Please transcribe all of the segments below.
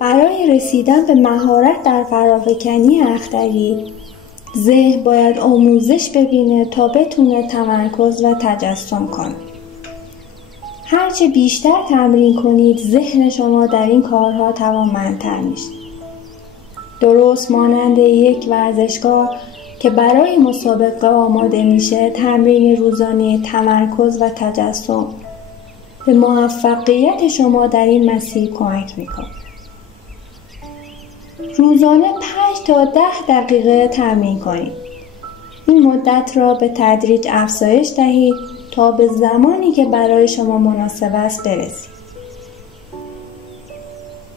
برای رسیدن به مهارت در فرافکنی اختری، ذهن باید آموزش ببینه تا بتونه تمرکز و تجسم کنه. هرچه بیشتر تمرین کنید، ذهن شما در این کارها توانمندتر میشه. درست مانند یک ورزشکار که برای مسابقه آماده میشه، تمرین روزانه تمرکز و تجسم به موفقیت شما در این مسیر کمک میکنه. روزانه 5 تا 10 دقیقه تمرین کنید. این مدت را به تدریج افزایش دهید تا به زمانی که برای شما مناسب است برسید.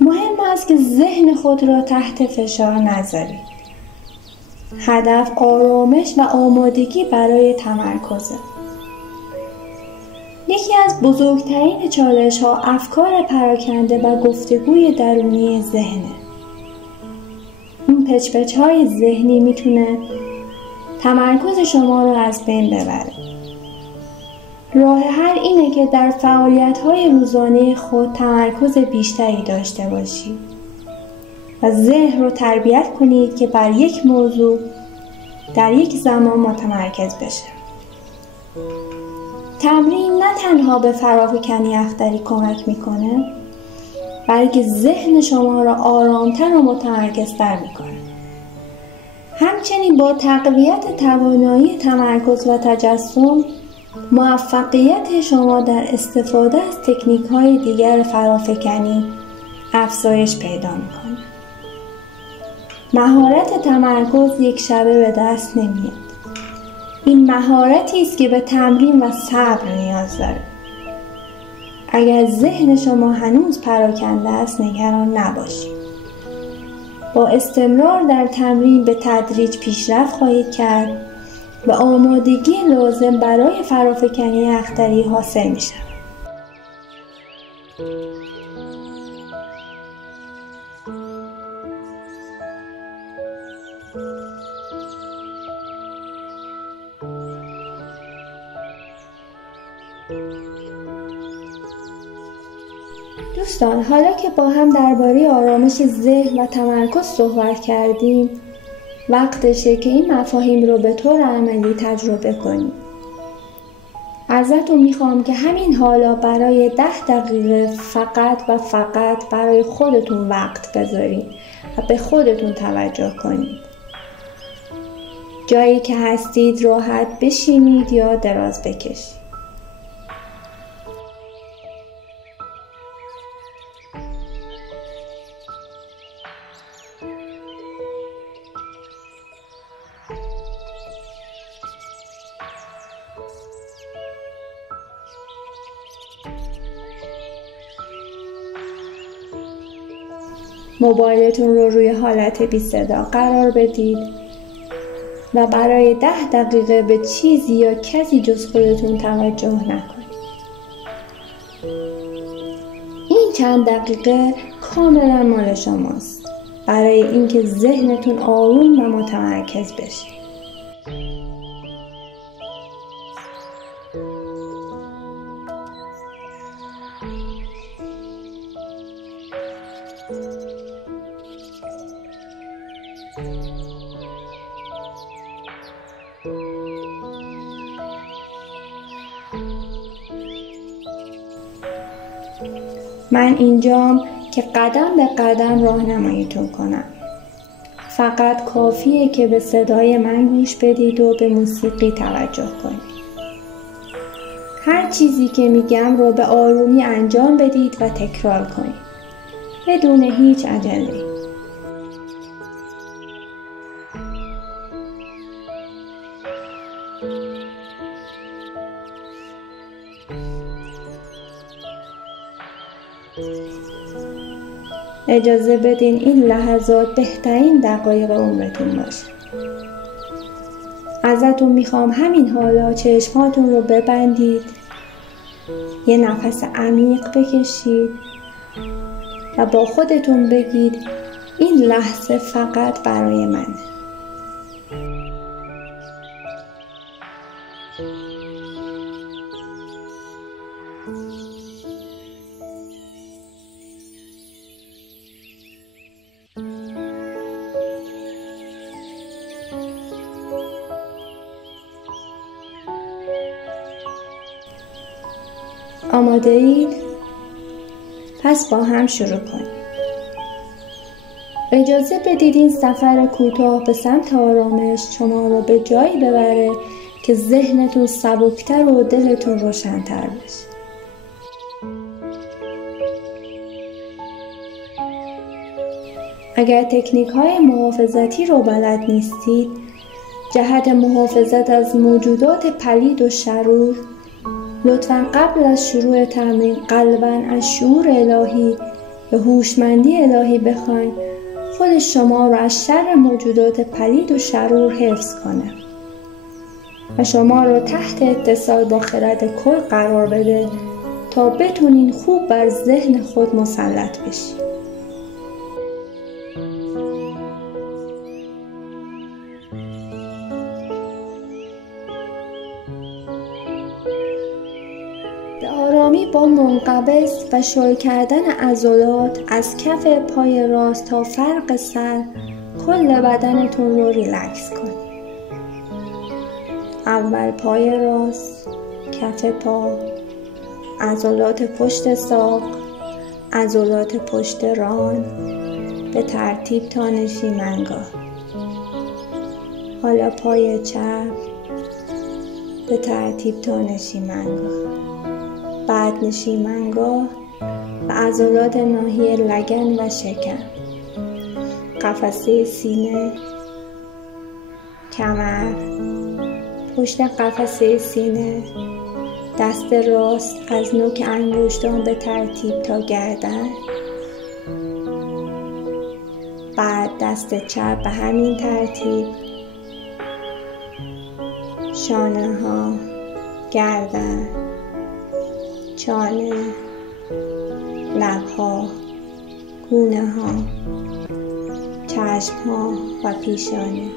مهم است که ذهن خود را تحت فشار نذارید. هدف آرامش و آمادگی برای تمرکزه. یکی از بزرگترین چالش‌ها افکار پراکنده و گفتگوی درونی ذهنه. این پچ‌پچ‌های ذهنی میتونه تمرکز شما رو از بین ببره. راه حل اینه که در فعالیت‌های روزانه خود تمرکز بیشتری داشته باشید و ذهن رو تربیت کنید که بر یک موضوع در یک زمان متمرکز بشه. تمرین نه تنها به فرافکنی اختری کمک میکنه، بلکه ذهن شما را آرامتر و متمرکزتر میکنه. همچنین با تقویت توانایی تمرکز و تجسم، موفقیت شما در استفاده از تکنیک‌های دیگر فرافکنی افزایش پیدا میکنه. مهارت تمرکز یک شبه به دست نمیاد. این مهارتی است که به تمرین و صبر نیاز داره. اگر ذهن شما هنوز پراکنده است، نگران نباشید. با استمرار در تمرین به تدریج پیشرفت خواهید کرد و آمادگی لازم برای فرافکنی اختری حاصل می شود. دوستان، حالا که با هم درباره آرامش ذهن و تمرکز صحبت کردیم، وقتشه که این مفاهیم رو به طور عملی تجربه کنیم. ازتون میخوام که همین حالا برای 10 دقیقه فقط برای خودتون وقت بذارید و به خودتون توجه کنید. جایی که هستید راحت بشینید یا دراز بکشید. موبایلتون رو روی حالت بی صدا قرار بدید و برای 10 دقیقه به چیزی یا کسی جز خودتون توجه نکنید. این چند دقیقه کاملا مال شماست برای اینکه ذهنتون آروم و متمرکز بشه. من اینجام که قدم به قدم راهنماییتون کنم. فقط کافیه که به صدای من گوش بدید و به موسیقی توجه کنید. هر چیزی که میگم رو به آرومی انجام بدید و تکرار کنید بدون هیچ عجله. اجازه بدین این لحظات بهترین دقایق عمرتون باشه. ازتون میخوام همین حالا چشماتون رو ببندید، یه نفس عمیق بکشید و با خودتون بگید این لحظه فقط برای منه. آماده اید؟ پس با هم شروع کنیم. اجازه بدید این سفر کوتاه به سمت آرامش شما رو به جایی ببره که ذهنتون سبکتر و دلتون روشن‌تر بشه. اگر تکنیک‌های محافظتی رو بلد نیستید، جهت محافظت از موجودات پلید و شرور، لطفاً قبل از شروع تمرین قلباً از شعور الهی به هوشمندی الهی بخواید خود شما رو از شر موجودات پلید و شرور حفظ کنه و شما رو تحت اتصال با خرد کل قرار بده تا بتونین خوب بر ذهن خود مسلط بشید. به آرامی با منقبض و شل کردن عضلات از کف پای راست تا فرق سر کل بدنتون رو ریلکس کنید. اول پای راست، کف پا، عضلات پشت ساق، عضلات پشت ران، به ترتیب تا نشیمنگاه. حالا پای چپ، به ترتیب تا نشیمنگاه. بعد نشیمنگاه و عضلات ناحیه لگن و شکم، قفسه سینه، کمر، پشت قفسه سینه، دست راست از نوک انگشتان به ترتیب تا گردن، بعد دست چپ به همین ترتیب، شانه ها، گردن، چانه، لبها، گونه ها، چشم ها و پیشانه.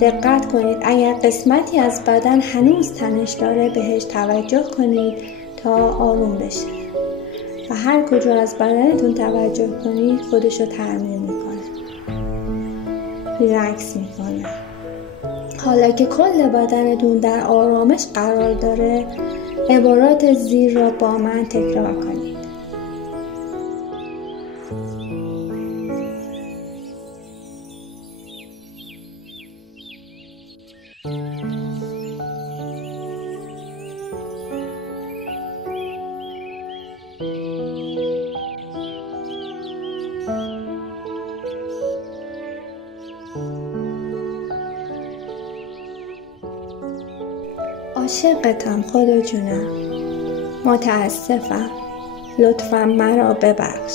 دقت کنید اگر قسمتی از بدن هنوز تنش داره بهش توجه کنید تا آروم بشه و هر کجا از بدنتون توجه کنید خودشو ترمیم میکنه، ریلکس میکنه. حالا که کل بدنتون در آرامش قرار داره عبارات زیر را با من تکرار کنید. عاشقتم خدا جونم، متاسفم، لطفاً مرا ببخش.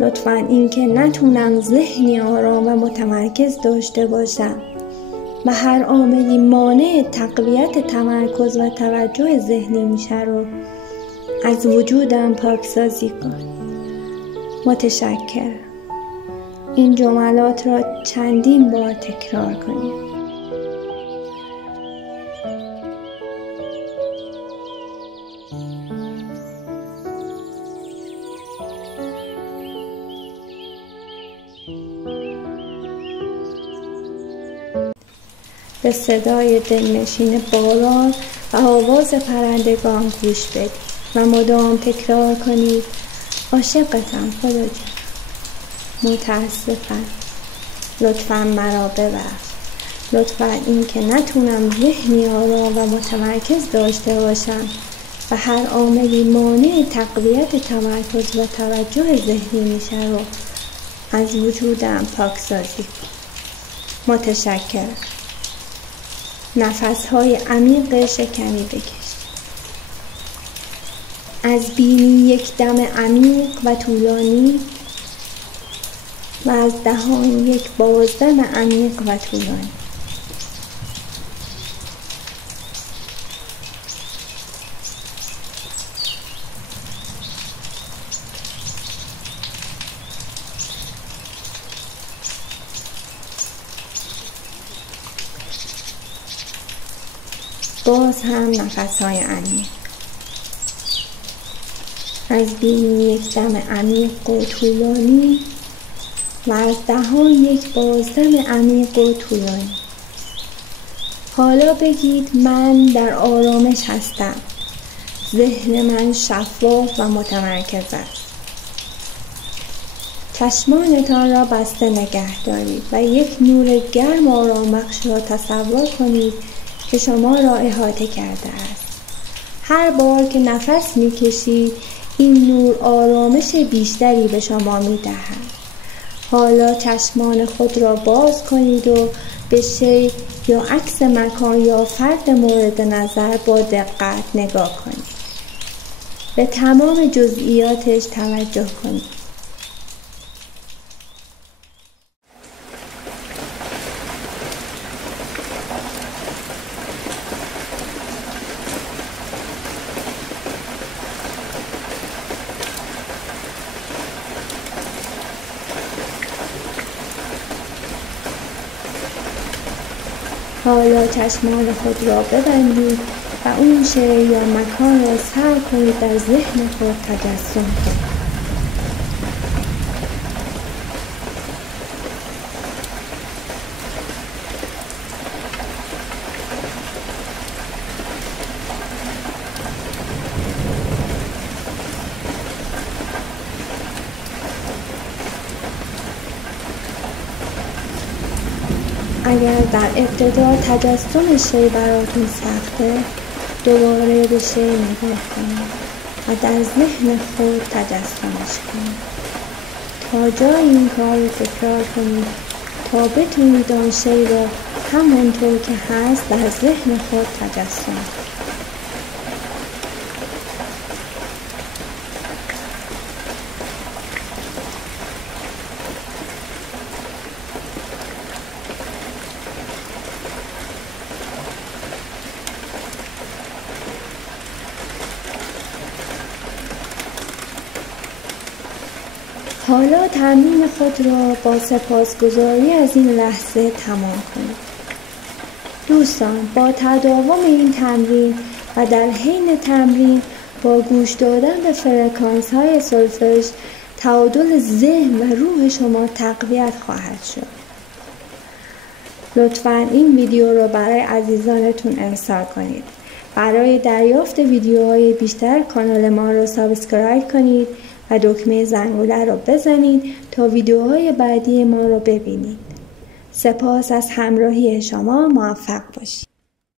لطفاً اینکه نتونم ذهنی آرام و متمرکز داشته باشم و هر عاملی مانع تقویت تمرکز و توجه ذهنی میشه رو از وجودم پاکسازی کن. متشکرم. این جملات را چندین بار تکرار کنید. به صدای دلنشین باران و آواز پرندگان گوش بدید و مدام تکرار کنید عاشقتم خدا جان، متاسفم، لطفاً مرا ببخش. لطفاً اینکه نتونم ذهنی آرام و متمرکز داشته باشم و هر عاملی مانع تقویت تمرکز و توجه ذهنی میشه رو از وجودم پاکسازی کن. متشکرم. نفس‌های عمیق شکمی بکش. از بینی یک دم عمیق و طولانی و از دهان یک بازدم عمیق و طولانی. باز هم نفس‌های عمیق. از بینی یک دم عمیق و طولانی و از دهان یک بازدم عمیق و طولانی. حالا بگید من در آرامش هستم. ذهن من شفاف و متمرکز است. چشمانتان را بسته نگه دارید و یک نور گرم و آرامبخش را تصور کنید که شما را احاطه کرده است. هر بار که نفس می‌کشید این نور آرامش بیشتری به شما می‌دهد. حالا چشمان خود را باز کنید و به شی یا عکس مکان یا فرد مورد نظر با دقت نگاه کنید. به تمام جزئیاتش توجه کنید. حالا چشمان خود را ببندید و اون شی یا مکان را سر کنید در ذهن خود تجسم کنید. اگر در ابتدا تجسم شی براتون سخته، دوباره به شی نگاه کنید و در ذهن خود تجسمش کنید. تا جای این کار رو تکرار کنید تا بتونید آن شی را همانطور که هست در ذهن خود تجسم کنید. حالا تمرین خود را با سپاسگزاری از این لحظه تمام کنید. دوستان، با تداوم این تمرین و در حین تمرین با گوش دادن به فرکانس های سولفژ تعادل ذهن و روح شما تقویت خواهد شد. لطفاً این ویدیو را برای عزیزانتون ارسال کنید. برای دریافت ویدیوهای بیشتر کانال ما را سابسکرایب کنید و دکمه زنگوله را بزنید تا ویدیوهای بعدی ما را ببینید. سپاس از همراهی شما. موفق باشید.